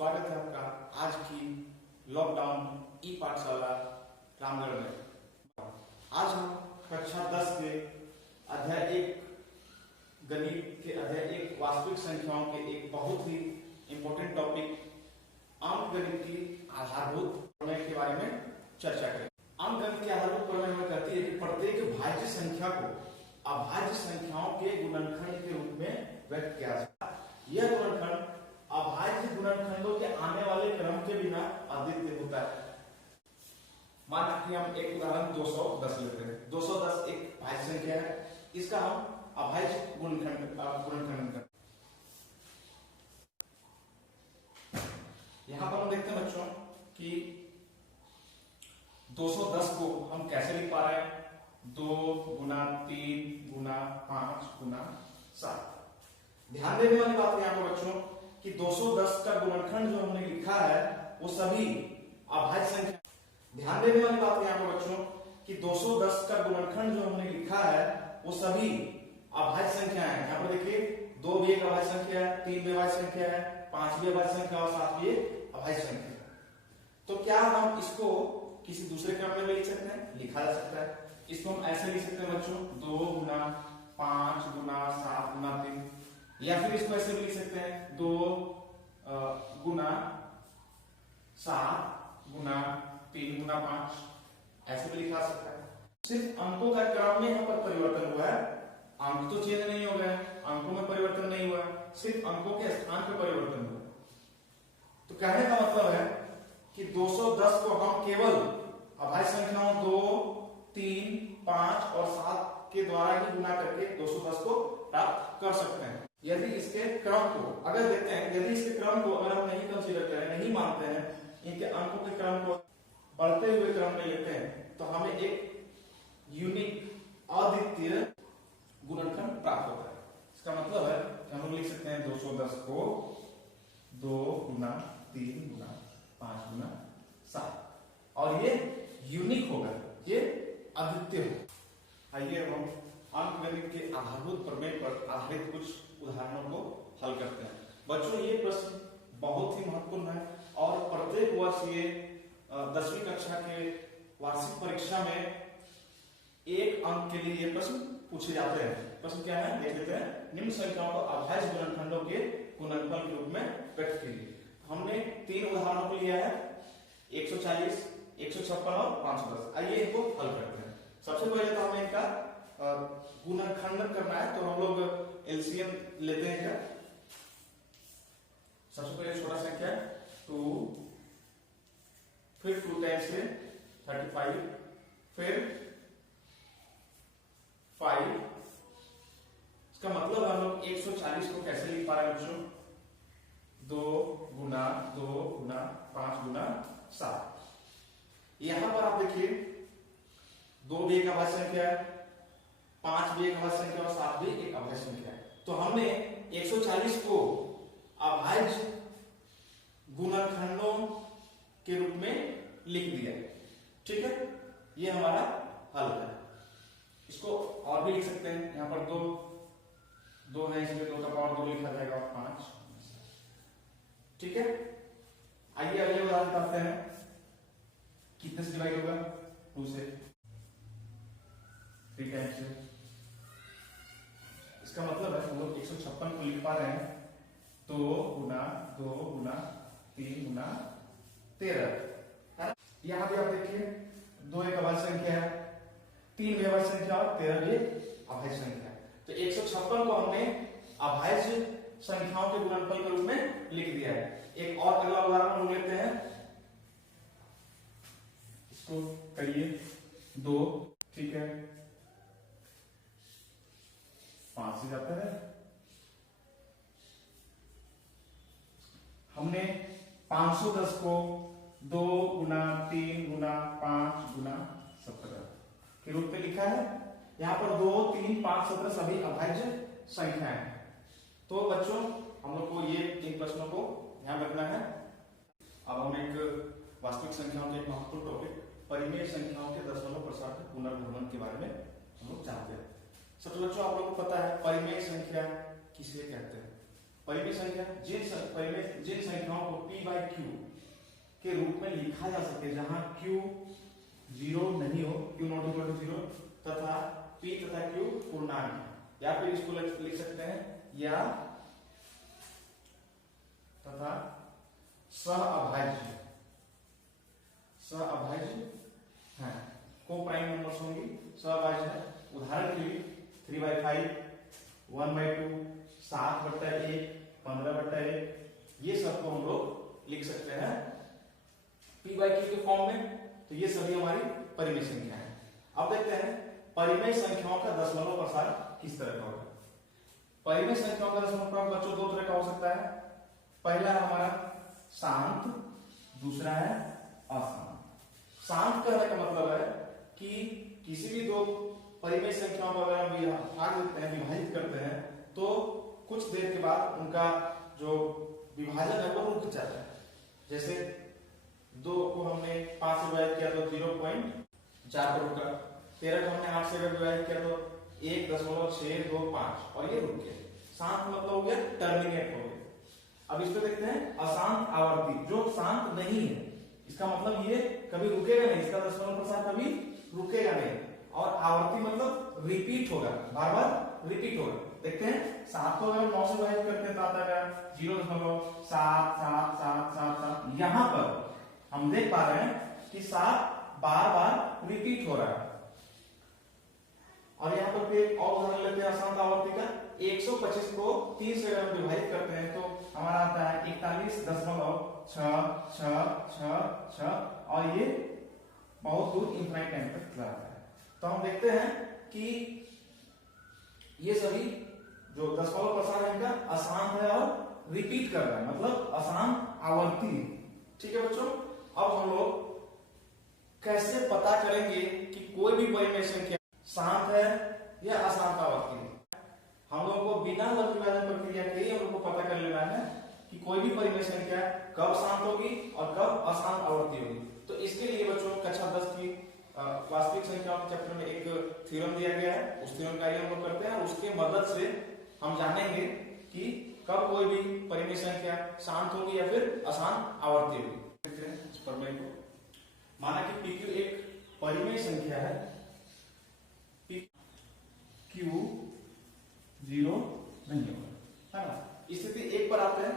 स्वागत है आपका आज की लॉकडाउन ई पाठशाला रामगढ़ में। आज हम कक्षा 10 के अध्याय 1 गणित के अध्याय 1 वास्तविक संख्याओं के एक बहुत ही इंपॉर्टेंट टॉपिक अंकगणित की आधारभूत प्रमेय के बारे में चर्चा करें। अंकगणित की आधारभूत प्रमेय में कहती है कि प्रत्येक भाज्य संख्या को अभाज्य संख्याओं के गुणनखंड के रूप में व्यक्त किया जाता है। यह गुणनखंड अभाज्य गुणनखंडों के आने वाले क्रम के बिना अद्वितीय होता है। माना कि हम एक उदाहरण 210 लेते हैं। 210 एक भाज्य संख्या है, इसका हम अभाज्य गुणनखंड यहां पर हम देखते हैं बच्चों कि 210 को हम कैसे लिख पा रहे हैं? 2 गुना 3 गुना 5 गुना 7। ध्यान देने वाली बात यहाँ पर बच्चों कि 210 का गुणनखंड जो हमने लिखा है वो सभी अभाज्य संख्या। ध्यान देने वाली बात यहाँ पर बच्चों कि 210 का गुणनखंड जो हमने लिखा है वो सभी अभाज्य संख्या है। यहाँ पर देखिए 2 भी एक अभाज्य संख्या है, 3 भी अभाज्य संख्या है, 5 भी अभाज्य संख्या और 7 भी अभाज्य संख्या है। तो क्या हम इसको किसी दूसरे क्रम में भी लिख सकते हैं? लिखा जा सकता है। इसको हम ऐसे लिख सकते हैं बच्चों 2 गुना 5 गुना 7 गुना 3, या फिर इसको ऐसे भी लिख सकते हैं 2 गुना 7 गुना 3 गुना 5, ऐसे भी लिखा सकता है। सिर्फ अंकों का क्रम में यहाँ पर परिवर्तन हुआ है, अंक तो चेंज नहीं हो गए, अंकों में परिवर्तन नहीं हुआ, सिर्फ अंकों के स्थान पर परिवर्तन हुआ। तो कहने का मतलब है कि 210 को हम केवल अभाज्य संख्याओं 2 3 5 और 7 के द्वारा ही गुना करके 210 को प्राप्त कर सकते हैं। यदि इसके क्रम को अगर देखते हैं, यदि इसके क्रम को अगर हम नहीं कंसीडर करें, नहीं मानते हैं, इनके अंकों के क्रम को बढ़ते हुए क्रम में लेते हैं, तो हमें एक यूनिक अद्वितीय गुणनखंड प्राप्त होता है। इसका मतलब है कि हम लोग लिख सकते हैं 210 को 2 गुना 3 गुना 5 गुना 7, और ये यूनिक होगा, ये अद्वितीय होगा। आइए हम अंकगणित के आधारभूत प्रमेय पर आधारित कुछ उदाहरणों को हल करते हैं। बच्चों ये प्रश्न बहुत ही महत्वपूर्ण है और प्रत्येक वर्ष ये 10वीं कक्षा के वार्षिक परीक्षा में 1 अंक के लिए ये प्रश्न पूछे जाते हैं। प्रश्न क्या है देख लेते हैं। निम्न संख्याओं को अभाज्य गुणनखंडों के गुणनफल के रूप में व्यक्त कीजिए। हमने 3 उदाहरणों को लिया है, 140, 156 और 510। आइए इनको हल करते हैं। सबसे पहले तो हमें इनका गुणनखंड करना है, तो हम लोग एलसीएम लेते हैं। क्या सबसे पहले छोटा संख्या 2, फिर 2 टाइम्स से 35, फिर 5। इसका मतलब हम लोग 140 को कैसे लिख पा रहे हैं बच्चों? 2 गुना 5 गुना 7। यहां पर आप देखिए 2 भी एक अभाज्य संख्या है, 5 भी एक अभाज्य संख्या और 7 भी एक अभाज्य संख्या है। तो हमने 140 को अभाज्य गुणनखंडों के रूप में लिख दिया। ठीक है, ये हमारा हल है। इसको और भी लिख सकते हैं। यहां पर 2 है, इसलिए 2 का पावर 2 लिखा जाएगा और 5। ठीक है, आइए अगले उदाहरण करते हैं। कितने से डिवाइड होगा? 2 से, 3 टाइम्स से। इसका मतलब है हम लोग 156 को लिख पा रहे हैं 2 गुना 3 गुना 13। यहां भी आप देखिए 2 एक अभाज्य संख्या है, 3 भी अभाज्य संख्या और 13 भी अभाज्य संख्या है। तो 156 को हमने अभाज्य संख्याओं के गुणनफल के रूप में लिख दिया है। एक और अगला उदाहरण हम लेते हैं, इसको करिए 2, ठीक है, 5 से जाता है। हमने 510 को 2 गुना 3 गुना 5 गुना 17 के रूप में लिखा है। यहां पर 2 3 5 17 सभी अभाज्य संख्या है। तो बच्चों हम लोग को ये इन प्रश्नों को ध्यान रखना है। अब हम एक वास्तविक संख्याओं के एक महत्वपूर्ण टॉपिक परिमेय संख्याओं के दशमलव प्रसार के पुनर्गणन के बारे में हम लोग जानते हैं। सबसे बच्चों आप लोगों को पता है परिमेय संख्या किसे कहते हैं? परिमेय संख्या जिन संख्याओं को p बाई क्यू के रूप में लिखा जा सके, जहां q 0 नहीं हो, q नॉट इक्वल टू 0, तथा p तथा q पूर्णांक है, या फिर इसको लिख सकते हैं या तथा सअभाज्य है, को प्राइम नंबर्स होंगी, सअभाज्य है। उदाहरण के लिए 3/5, 1/2, 7/1, 15/1, ये सबको हम लोग लिख सकते हैं p बाई क्यू के फॉर्म में। तो ये सभी हमारी परिमेय संख्या है। अब देखते हैं परिमेय संख्याओं का दशमलव प्रसार किस तरह का होगा। परिमेय संख्याओं का दशमलव प्रसार बच्चों दो तरह का हो सकता है। पहला है हमारा शांत, दूसरा है अशांत। शांत कहने का मतलब है कि किसी भी दो परिमेय संख्याओं को अगर हम भाग देते हैं, विभाजित करते हैं, तो कुछ देर के बाद उनका जो विभाजन है वो रुक जाता है। जैसे 2 को हमने 5 से विभाजित किया तो 0.4 पर रुका, 13 को हमने 8 से विभाजित किया तो 1.625 और ये रुक गया। शांत मतलब हो गया टर्मिनेट हो गया। अब इस पे देखते हैं अशांत आवर्ती, जो शांत नहीं है, इसका मतलब ये कभी रुकेगा नहीं, इसका दशमलव प्रसार कभी रुकेगा नहीं। और आवर्ती मतलब रिपीट होगा, बार बार रिपीट होगा। देखते हैं 7 को अगर 9 से विभाजित करते हैं तो आता है 0.77777। यहां पर हम देख पा रहे हैं कि 7 बार बार रिपीट हो रहा है। और यहाँ पर फिर और उदाहरण लेते हैं अशांत आवर्ती का। 125 को 3 से अगर हम विभाजित करते हैं तो हमारा आता है 41.66666 और ये बहुत दूर इनफाइनाइट टाइम तक जाता है। तो हम देखते हैं कि ये सभी जो दशमलव प्रसार है इनका अशांत है और रिपीट कर रहा है, मतलब अशांत आवर्ती है। ठीक है बच्चों, अब हम लोग कैसे पता करेंगे कि कोई भी परिमेय संख्या शांत है या अशांत आवर्ती है। हम लोगों को बिना लघु विभाजन प्रक्रिया के ही हम लोग को पता कर लेना है कि कोई भी परिमेय संख्या कब शांत होगी और कब अशांत आवर्ती होगी। तो इसके लिए बच्चों कक्षा 10 की वास्तविक संख्याओं के चैप्टर में एक थ्योरम दिया गया है, उस थ्योरम का हम लोग करते हैं। उसके मदद से हम जानेंगे कि कब कोई भी परिमेय संख्या शांत होगी या फिर अशांत आवर्ती होगी। माना कि PQ एक परिमेय संख्या है, Q 0 नहीं होगा, है ना। स्थिति 1 पर आते हैं।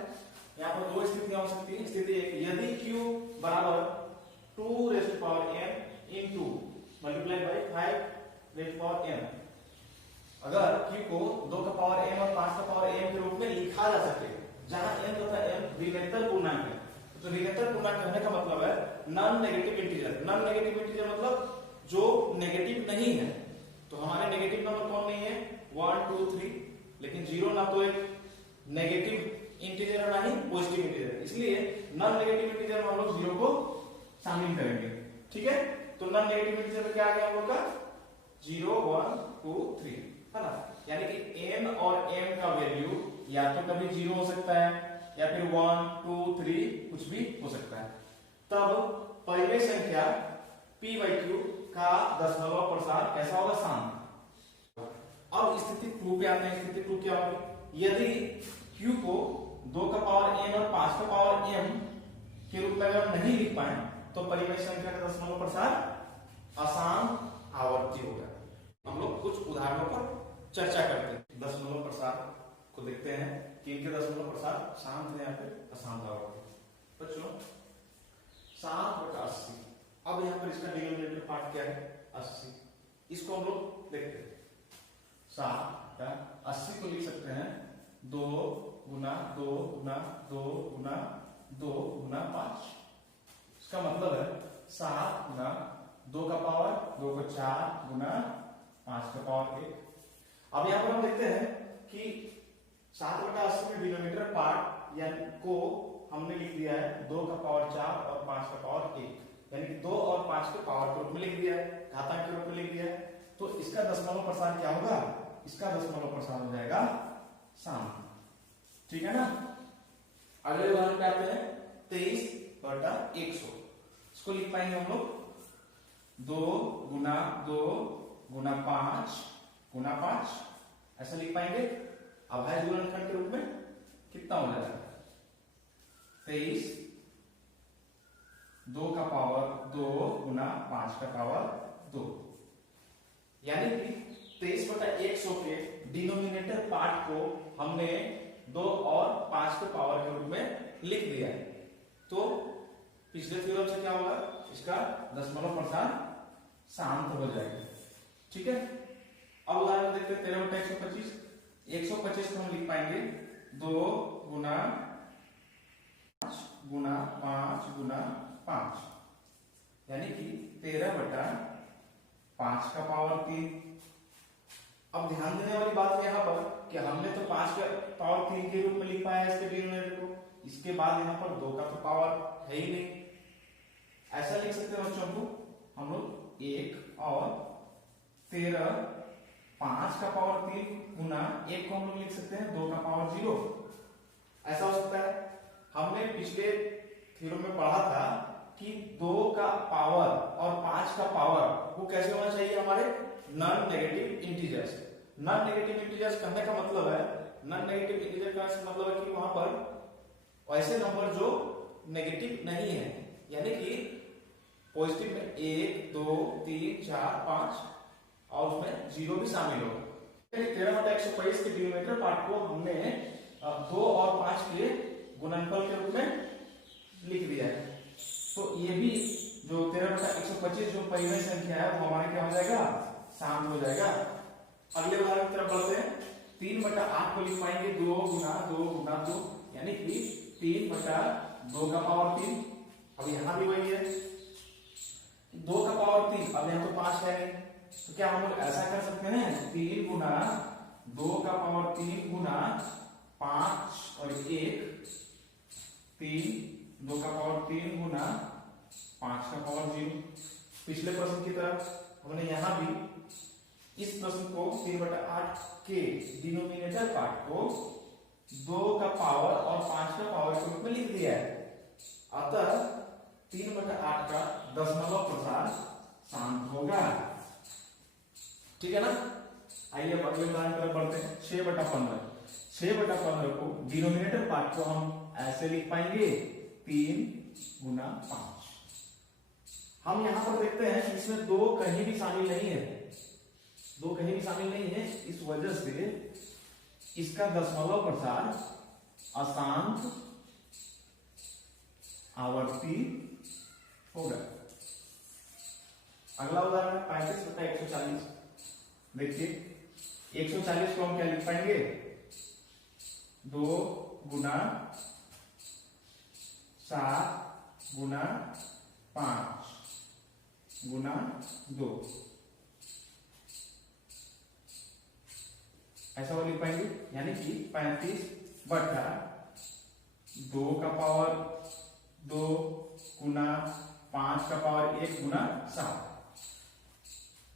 यहाँ पर दो स्थितियां हो सकती है। स्थिति 1, यदि Q बराबर 2n into multiplied by 5n, अगर Q को 2 का पावर m और 5 का पावर m के रूप में लिखा जा सके, जहां m तथा m ऋणात्मक पूर्णांक है। तो ऋणात्मक पूर्णांक कहने का मतलब है non negative integer. Non negative integer मतलब जो नेगेटिव नहीं है। तो हमारे नेगेटिव नंबर कौन नहीं है? 1 2 3, लेकिन 0 ना तो एक नेगेटिव इंटीजर है ना ही पॉजिटिव इंटीजर, इसलिए नॉन नेगेटिव इंटीजर में हम लोग 0 को शामिल करेंगे। ठीक है, तो नॉन नेगेटिव इंटीजर में क्या आ गया हम लोग का 0 1 2 3, है ना। यानी कि n और m का वैल्यू या तो कभी 0 हो सकता है या फिर 1 2 3 कुछ भी हो सकता है। तब परिमेय संख्या p by q का दशमलव प्रसार कैसा होगा? शांत। अब स्थिति 2 पे आते हैं। स्थिति 2 क्या होगी? यदि q को 2 का पावर n और 5 का पावर m के रूप में अगर नहीं लिख पाए तो परिमेय संख्या का दशमलव प्रसार अशांत आवर्ती होगा। हम लोग कुछ उदाहरणों पर चर्चा करते हैं। दशमलव प्रसार को देखते हैं कि इनके दशमलव प्रसार शांत है या फिर अशांत आवर्ती। बच्चों 7/80, अब यहाँ पर इसका डिनोमिनेटर पार्ट क्या है? 80। इसको हम लोग देखते हैं। 7/80 को लिख सकते हैं 2 गुना 2 गुना 2 गुना 2 गुना 5। इसका मतलब है 7 गुना 2 का पावर 2 को 4 गुना 5 का पावर 1। अब यहाँ पर हम देखते हैं कि 7/80 में डिनोमिनेटर पार्ट यानी को हमने लिख दिया है 2 का पावर 4 और 5 का पावर 1, यानी कि 2 और 5 के पावर के रूप में लिख दिया है, घातांक के रूप में लिख दिया है। तो इसका दशमलव प्रसार क्या होगा? इसका दशमलव प्रसार हो जाएगा शांत। ठीक है ना। अगले उदाहरण पे आते हैं 23/100। इसको लिख पाएंगे हम लोग 2 गुना 2 गुना 5 गुना 5, ऐसा लिख पाएंगे अभाज्य गुणनखंड के रूप में। कितना हो जाएगा 23 2 का पावर 2 गुना 5 का पावर 2, यानी कि 23/100 के डिनोमिनेटर पार्ट को हमने 2 और 5 के पावर के रूप में लिख दिया है। तो पिछले थ्योरम से क्या होगा, इसका दशमलव प्रसार शांत हो जाएगा। ठीक है, अब उदाहरण देखते हैं 13/125। 125 को हम लिख पाएंगे 2 गुना 5 गुना 5 गुना 5, यानी कि 13/5 का पावर 3। अब ध्यान देने वाली बात यहाँ पर कि हमने तो 5 का पावर 3 के रूप में लिख पाया इसके डिनोमिनेटर को, इसके बाद यहाँ पर 2 का तो पावर है ही नहीं। ऐसा लिख सकते हैं बच्चों को हम लोग 1 और 13 5 का पावर 3 गुना 1 को हम लोग लिख सकते हैं 2 का पावर 0। ऐसा हो सकता है। हमने पिछले थ्योरम में पढ़ा था कि 2 का पावर और 5 का पावर वो कैसे होना चाहिए, हमारे non negative integers. Non negative integers कहने का मतलब है, नॉन नेगेटिव इंटीजर का मतलब है कि वहां पर ऐसे नंबर जो नेगेटिव नहीं है, यानी कि पॉजिटिव में 1 2 3 4 5 और उसमें 0 भी शामिल हो। 13/125 के डिनोमिनेटर पार्ट को हमने 2 और 5 के गुणनफल के रूप में लिख दिया है। तो ये भी जो 13/125 जो परिमेय संख्या है वो हमारे क्या हो जाएगा, शांत हो जाएगा। अगले उदाहरण की तरफ बढ़ते हैं। 3/8 को लिख पाएंगे 2 गुना 2 गुना 2, यानी कि 3/2 का पावर 3। अब यहां भी वही है 2 का पावर 3, अब यहाँ तो 5 है नहीं, तो क्या हम लोग ऐसा कर सकते हैं 3 गुना 2 का पावर 3 गुना 5 और 1, 3 2 का पावर 3 गुना 5 का पावर 0। पिछले प्रश्न की तरह हमने यहां भी इस प्रश्न को 3/8 के डिनोमिनेटर पार्ट को 2 का पावर और 5 का पावर के रूप में लिख दिया है। अतः 3/8 का दशमलव प्रसार शांत होगा। ठीक है ना। आइए अब अगले उदाहरण की तरफ बढ़ते हैं। 6/15। 6/15 को डिनोमिनेटर पार्ट को हम ऐसे लिख पाएंगे 3 गुना 5। हम यहां पर देखते हैं इसमें 2 कहीं भी शामिल नहीं है, 2 कहीं भी शामिल नहीं है, इस वजह से इसका दशमलव प्रसार अशांत आवर्ती होगा। अगला उदाहरण है 35/140। देखिए 140 को हम क्या लिख पाएंगे 2 गुना 7 गुना 5 गुना 2, ऐसा वो लिख पाएंगे, यानी कि 35/2 का पावर 2 गुना 5 का पावर 1 गुना 7।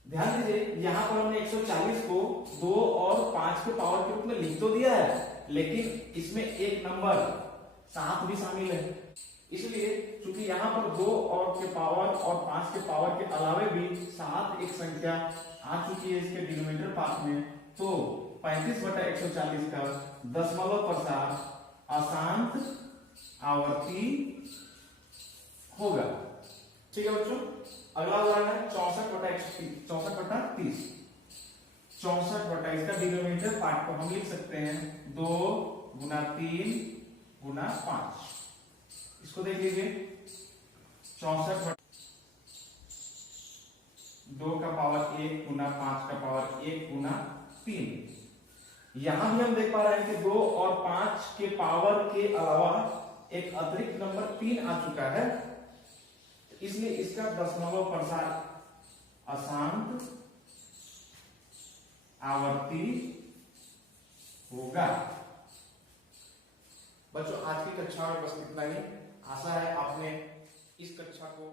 ध्यान दीजिए यहां पर हमने 140 को 2 और 5 के पावर के रूप में लिख तो दिया है, लेकिन इसमें एक नंबर 7 भी शामिल है। इसलिए चूंकि यहाँ पर 2 और के पावर और 5 के पावर के अलावे भी 7 एक संख्या आ चुकी है इसके डिनोमिनेटर पार्ट में, तो 35/140 का दशमलव प्रसार अशांत आवर्ती होगा। ठीक है बच्चों। अगला उदाहरण है 64/130। 64/30। 64 इसका डिनोमिनेटर पार्ट को हम लिख सकते हैं 2 गुना 3 गुना 5। इसको देख लीजिए 64 2 का पावर 1 गुना 5 का पावर 1 गुना 3। यहां भी हम देख पा रहे हैं कि 2 और 5 के पावर के अलावा एक अतिरिक्त नंबर 3 आ चुका है, इसलिए इसका दशमलव प्रसार अशांत आवर्ती होगा। बच्चों आज की कक्षा में बस इतना ही। आशा है आपने इस कक्षा को